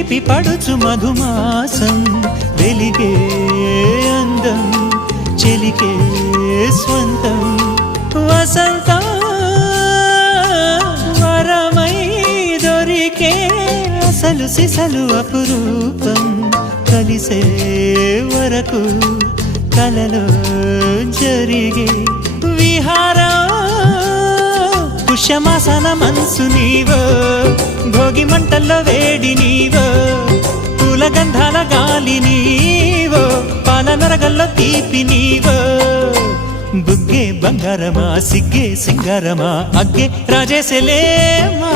చిలిపి పడుచు మధుమాసం వెలిగే అందం చెలికే స్వంతం వసంతం వరమై దొరికే అసలు సిసలు అపురూపం కలిసే వరకు కలలో జరిగే విహారం పుష్యమాసన మనసు నీవో భోగి మంటల్లో వేడి నీవో పూల గంధాల గాలి నీవో పాల నరగల్లో తీపి నీవో బుగ్గే బంగారమా సిగ్గే సింగారమా అగ్గే రాజేసలేమా